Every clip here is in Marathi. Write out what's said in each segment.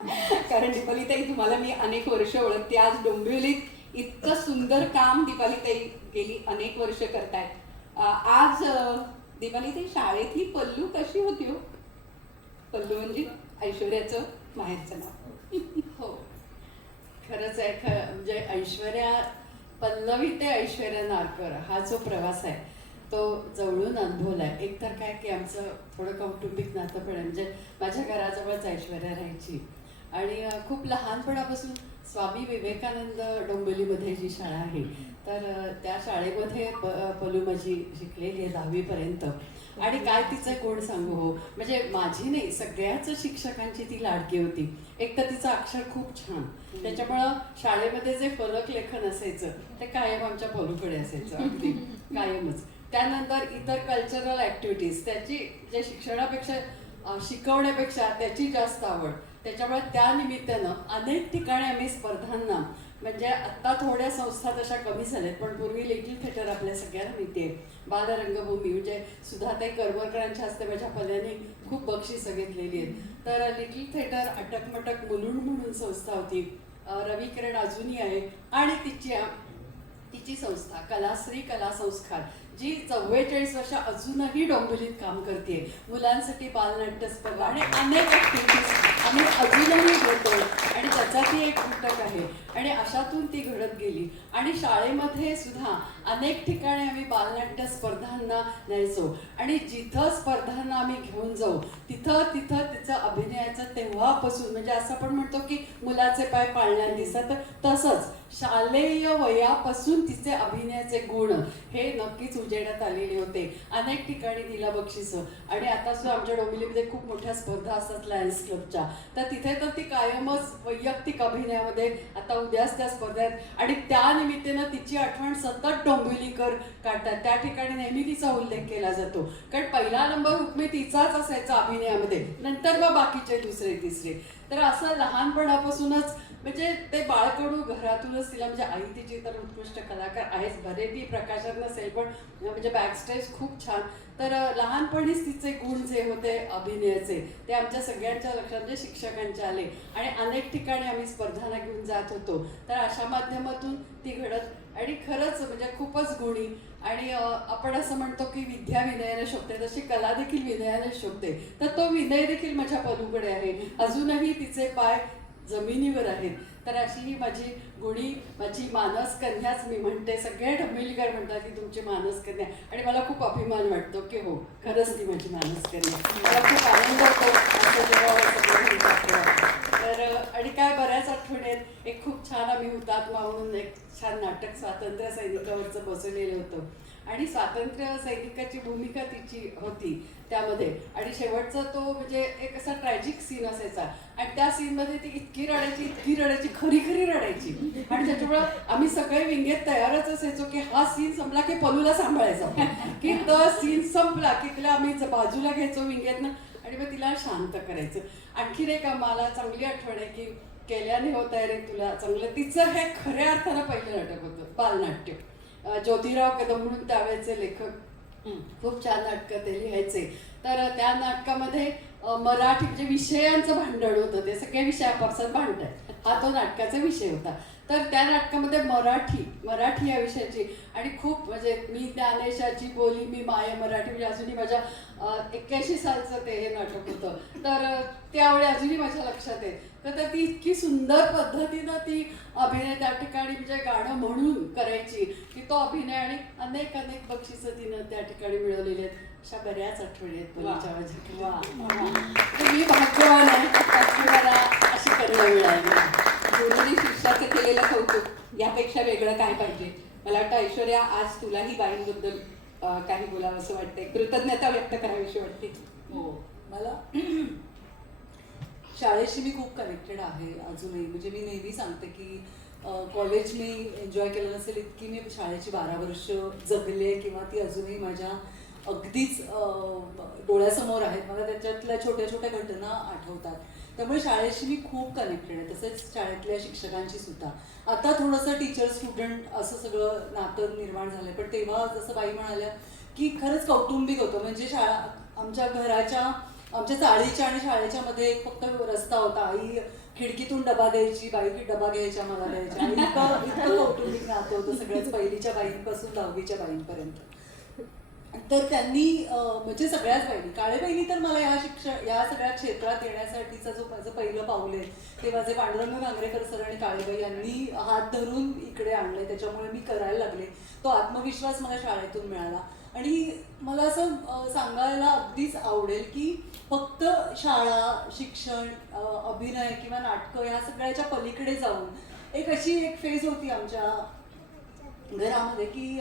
कारण दीपालीताई तुम्हाला मी अनेक वर्ष ओळखते. आज डोंबिवलीत इतकं सुंदर काम दीपालीताई गेली अनेक वर्ष करतायत. आज दीपालीताई शाळेतली पल्लू कशी होती हो? पल्लू म्हणजे ऐश्वर्याचं माहेरचं नाव. हो, खरंच आहे. म्हणजे ऐश्वर्या पल्लवी ते ऐश्वर्या नारकर हा जो प्रवास आहे तो जवळून अनुभवलाय. एक तर काय की आमचं थोडं कौटुंबिक नातं पण आहे. म्हणजे माझ्या घराजवळच ऐश्वर्या राहायची आणि खूप लहानपणापासून स्वामी विवेकानंद डोंबिवलीमध्ये जी शाळा आहे तर त्या शाळेमध्ये पलू माझी शिकलेली आहे 10वीपर्यंत. आणि काय तिचं कोण सांगू हो, म्हणजे माझी नाही सगळ्याच शिक्षकांची ती लाडकी होती. एक तर तिचं अक्षर खूप छान, त्याच्यामुळं शाळेमध्ये जे फलक लेखन असायचं ते कायम आमच्या पलूकडे असायचं, अगदी कायमच. त्यानंतर इतर कल्चरल ॲक्टिव्हिटीज त्याची जे शिक्षणापेक्षा शिकवण्यापेक्षा त्याची जास्त आवड. त्याच्यामुळे त्या निमित्तानं अनेक ठिकाणी आम्ही स्पर्धांना, म्हणजे आत्ता थोड्या संस्था तशा कमी झाल्यात पण पूर्वी लिटिल थिएटर आपल्या सगळ्यांना माहिती आहे. बालरंगभूमी म्हणजे सुधाताई करमरकरांच्या हस्ते माझ्या पल्ल्याने खूप बक्षिसं घेतलेली आहेत. तर लिटिल थिएटर अटकमटक मुलुंड म्हणून संस्था होती. रवी किरण अजूनही आहे. आणि तिची संस्था कलाश्री कला संस्कार जी 44 वर्ष अजूनही डोंबिवलीत काम करते. मुलांसाठी बालनाट्य स्पर्धा आणि अनेक ॲक्टिव्हिटीज आम्ही अजूनही घेतो आणि त्याचा ती एक घटक आहे. आणि अशातून ती घडत गेली. आणि शाळेमध्ये सुद्धा अनेक ठिकाणी आम्ही बालनाट्य स्पर्धांना न्यायचो आणि जिथं स्पर्धांना आम्ही घेऊन जाऊ तिथं तिचं अभिनयाचं तेव्हापासून, म्हणजे असं आपण म्हणतो की मुलाचे पाय पाळण्यात दिसत, तसंच शालेय वयापासून तिचे अभिनयाचे गुण हे नक्कीच उजेडात आलेले होते. अनेक ठिकाणी तिला बक्षिसं. आणि आता सुद्धा आमच्या डोंबिवलीमध्ये खूप मोठ्या स्पर्धा असतात लायन्स क्लबच्या, तर तिथे तर ती कायमच वैयक्तिक अभिनयामध्ये आता उद्याच त्या स्पर्धेत. आणि त्या निमित्तानं तिची आठवण सतत डोंबिवलीकर काढतात. त्या ठिकाणी नेहमी तिचा उल्लेख केला जातो, कारण पहिला नंबर हुकमी तिचाच असायचा अभिनयामध्ये, नंतर मग बाकीचे दुसरे तिसरे. तर असं लहानपणापासूनच म्हणजे ते बाळकडू घरातूनच तिला, म्हणजे आई तिची तर उत्कृष्ट कलाकार आहेच, भले ती प्रकाशात नसेल पण म्हणजे बॅकस्टेज खूप छान. तर लहानपणीच तिचे गुण जे होते अभिनयाचे ते आमच्या सगळ्यांच्या लक्षात, म्हणजे शिक्षकांच्या आले. आणि अनेक ठिकाणी आम्ही स्पर्धांना घेऊन जात होतो. तर अशा माध्यमातून ती घडत आणि खरंच म्हणजे खूपच गुणी. आणि आपण असं म्हणतो की विद्या विनयाने शोभते, तशी कला देखील विनयाने शोभते. तर तो विनय देखील माझ्या पलूकडे आहे. अजूनही तिचे पाय जमिनीवर आहेत. तर अशी ही माझी गुणी, माझी मानस कन्याच मी म्हणते. सगळे डोंबिवलीकर म्हणतात की तुमची मानस कन्या, आणि मला खूप अभिमान वाटतो की हो खरंच ती माझी मानस कन्या. मला खूप आनंद होतो असं जेव्हा सगळं म्हणतात. तर आणि काय बऱ्याच आठवणीत. एक खूप छान आम्ही हुतात्मा म्हणून एक छान नाटक स्वातंत्र्य सैनिकावरचं बसवलेलं होतं आणि स्वातंत्र्य सैनिकाची भूमिका तिची होती त्यामध्ये. आणि शेवटचा तो म्हणजे एक असा ट्रॅजिक सीन असायचा आणि त्या सीनमध्ये ती इतकी रडायची खरी रडायची. आणि त्याच्यामुळं आम्ही सगळे विंगेत तयारच असायचो की हा सीन संपला की पलूला सांभाळायचा, की तो सीन संपला की तिला आम्ही बाजूला घ्यायचो विंगेतनं आणि मग तिला शांत करायचं. आणखीन एक मला चांगली आठवण आहे की केल्याने होत आहे रे तुला चांगलं, तिचं हे खऱ्या अर्थानं पहिलं नाटक होतं बालनाट्य. ज्योतिराव कदम म्हणून त्यावेळेचे लेखक खूप छान नाटकं ते लिहायचे. तर त्या नाटकामध्ये मराठी म्हणजे विषयांचं भांडण होतं. ते सगळे विषय आपापसात भांडतात, हा तो नाटकाचा विषय होता. तर त्या नाटकामध्ये मराठी या विषयाची आणि खूप म्हणजे मी ज्ञानेशाची बोली मी माय मराठी, म्हणजे अजूनही माझ्या 81 सालचं ते हे नाटक होतं. तर त्यावेळी अजूनही माझ्या लक्षात आहे. तर ती इतकी सुंदर पद्धतीनं ती अभिनय त्या ठिकाणी म्हणजे गाणं म्हणून करायची की तो अभिनय, आणि अनेक बक्षिसं तिनं त्या ठिकाणी मिळवलेली आहेत. अशा बऱ्याच आठवणी आहेत मुलीच्या माझ्या. मी भाग्यवान आहे की मला अशी कन्या मिळाली. गुरुनी शिष्याचं केलेलं कौतुक यापेक्षा वेगळं काय पाहिजे. मला वाटतं ऐश्वर्या आज तुलाही बाईंबद्दल काही बोलावं असं वाटतंय, कृतज्ञता व्यक्त करावीशी वाटते. हो, मला शाळेशी मी खूप कनेक्टेड आहे अजूनही. म्हणजे मी नेहमी सांगते की कॉलेज मी एन्जॉय केलं नसेल इतकी मी शाळेची 12 वर्ष जगले किंवा ती अजूनही माझ्या अगदीच डोळ्यासमोर आहेत. मला त्याच्यातल्या छोट्या घटना आठवतात. त्यामुळे शाळेशी मी खूप कनेक्टेड आहे. तसेच शाळेतल्या शिक्षकांची सुद्धा. आता थोडंसं टीचर स्टुडंट असं सगळं नातं निर्माण झालं, पण तेव्हा जसं बाई म्हणाल्या की खरंच कौटुंबिक होतं. म्हणजे शाळा आमच्या घराच्या आमच्या चाळीच्या आणि शाळेच्या मध्ये एक फक्त रस्ता होता. आई खिडकीतून डबा द्यायची, बाई डबा घ्यायच्या, मला द्यायच्या. आणि इतकं इतकं कौटुंबिक नातं होतं सगळ्याच, पहिलीच्या बाईंपासून 10वीच्या बाईंपर्यंत. तर त्यांनी म्हणजे सगळ्याच बहिणी, काळे बहिणी तर मला या सगळ्या क्षेत्रात येण्यासाठीचा जो माझं पहिलं पाऊल आहे ते माझे पांडुरंग नांगरेकर सर आणि काळेबाई यांनी हात धरून इकडे आणले. त्याच्यामुळे मी करायला लागले. तो आत्मविश्वास मला शाळेतून मिळाला. आणि मला असं सांगायला अगदीच आवडेल की फक्त शाळा, शिक्षण, अभिनय किंवा नाटकं ह्या सगळ्याच्या पलीकडे जाऊन एक अशी एक फेज होती आमच्या घरामध्ये की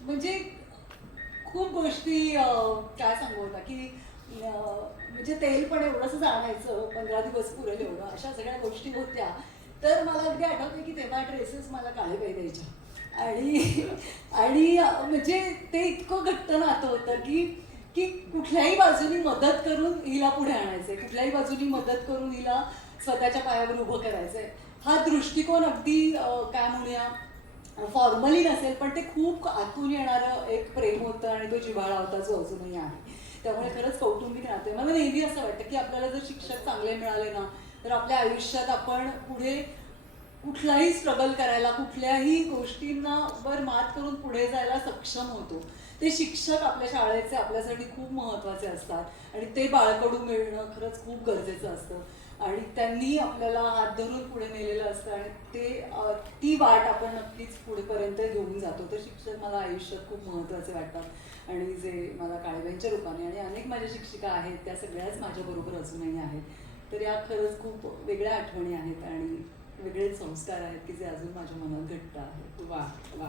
म्हणजे खूप गोष्टी काय सांगू होता की म्हणजे तेल पण एवढंसं जाणायचं, 15 दिवस पुरेल एवढं, अशा सगळ्या गोष्टी होत्या. तर मला अगदी आठवते की तेव्हा ड्रेसेस मला काळेबाई द्यायच्या. आणि म्हणजे ते इतकं घट्ट नातं होतं की की कुठल्याही बाजूनी मदत करून हिला पुढे आणायचंय, कुठल्याही बाजूनी मदत करून हिला स्वतःच्या पायावर उभं करायचंय. हा दृष्टिकोन अगदी काय म्हणूया फॉर्मली नसेल पण ते खूप आतून येणारं एक प्रेम होतं आणि तो जिव्हाळा होता जो अजूनही आहे. त्यामुळे खरंच कौटुंबिक नाते. मला नेहमी असं वाटतं की आपल्याला जर शिक्षक चांगले मिळाले ना तर आपल्या आयुष्यात आपण पुढे कुठलाही स्ट्रगल करायला, कुठल्याही गोष्टींवर मात करून पुढे जायला सक्षम होतो. ते शिक्षक आपल्या शाळेचे आपल्यासाठी खूप महत्त्वाचे असतात आणि ते बाळकडू मिळणं खरंच खूप गरजेचं असतं. आणि त्यांनी आपल्याला हात धरून पुढे नेलेलं असतं आणि ती वाट आपण नक्कीच पुढेपर्यंत घेऊन जातो. तर शिक्षक मला आयुष्यात खूप महत्त्वाचे वाटतात आणि जे मला काळेबाईंच्या रूपाने आणि अनेक माझ्या शिक्षिका आहेत त्या सगळ्याच माझ्याबरोबर अजूनही आहेत. तर या खरंच खूप वेगळ्या आठवणी आहेत आणि वेगळे संस्कार आहेत की जे अजून माझ्या मनात घट्ट आहेत. वा वा.